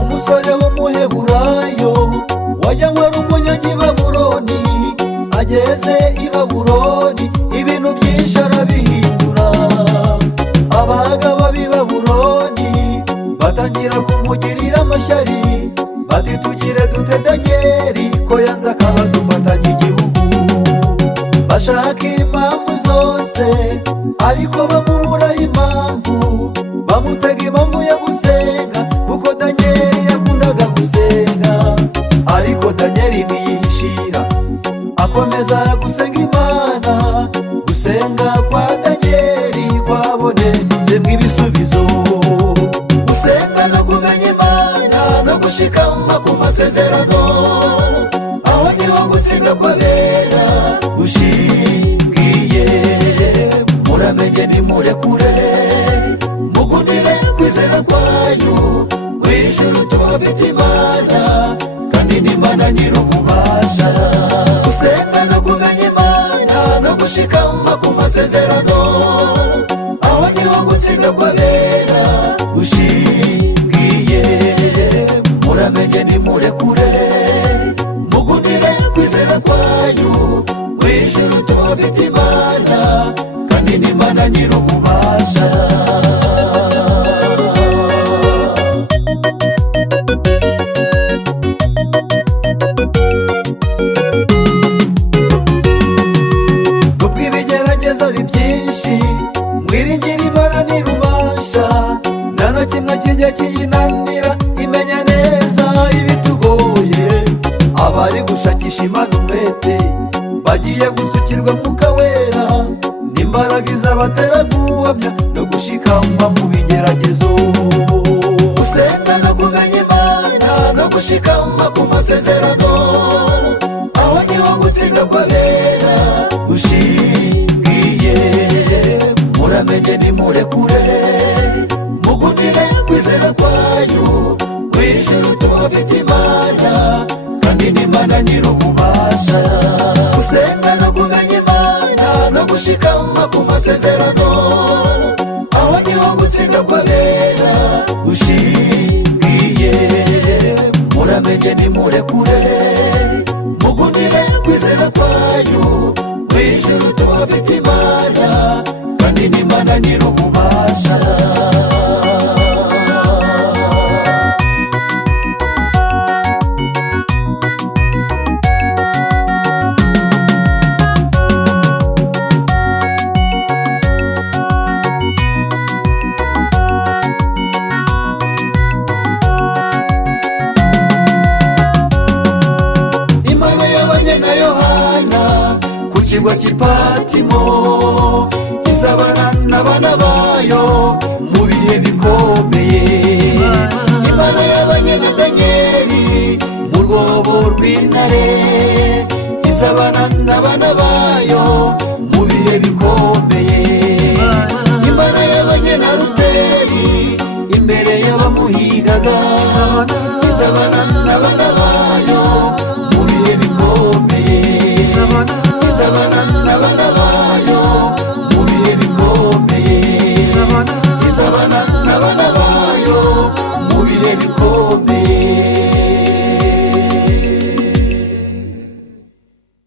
umusore w'umuheburayo wajyanywe ari umunyagi Babuloni, ageze i Babuloni ibintu byinshi arabihindura. Abagabo b'i Babuloni batangira kumugirira amashyari, bati tugire dute Danyeli ko yanze akaba dufatanya igihugu. Bashaka impamvu zose ariko bamuburaho impamvu, bamutega impamvu yo gusenga kuko Danyeli yakundaga gusenga. Ariko Danyeli ntiyihishira, akomeza gusenga Imana. Gusenga kwa Danyeli kwabonetsemo ibisubizo. Gusenga no kumenya Imana no gushikama ku masezerano, aho niho gutsinda kwabera gushingiye. Muramenye nimurekure, mugunire kwizera kwanyu, mw'ijuru tuhafite Imana kandi n'Imana nyir'ububasha. Gusenga no kumenya Imana no gushikama ku masezerano, aho niho gutsinda kwabera gushingiye. Muramenye nimurekure, mugunire kwizera kwanyu, mw'ijuru tuhafite Imana kandi n'Imana nyir'ububasha. Nubwo ibigerageza ari byinshi, mwiringire Imana ntirubasha. Nta na kimwe kijya kiyinanira, imenya neza ibitugoye. Abari gushakisha Imana umwete bagiye gusukirwa Mwuka Wera, n'imbaraga izabatera guhamya no gushikama mu bigeragezo. Gusenga no kumenya Imana no gushikama ku masezerano, aho niho gutsinda kwabera gushingiye. Muramenye nimurekure, mugunire kwizera kwanyu, mw'ijuru tuhafite Imana kandi n'Imana nyir'ububasha. Gusenga no kumenya Imana no gushikama ku masezerano, aho niho gutsinda kwabera gushingiye. Muramenye nimurekure, mugunire kwizera kwanyu, mw'ijuru tuhafite Imana kandi n'Imana nyir'ububasha. Imana yabanye na Yohana ku kirwa cy'i Patimo, izabana n'abana bayo mu bihe bikomeye. Imana yabanye na Danyeli mu rwobo rw'intare, izabana n'abana bayo mu bihe bikomeye. Imana yabanye na Ruteri imbere y'abamuhigaga, izabana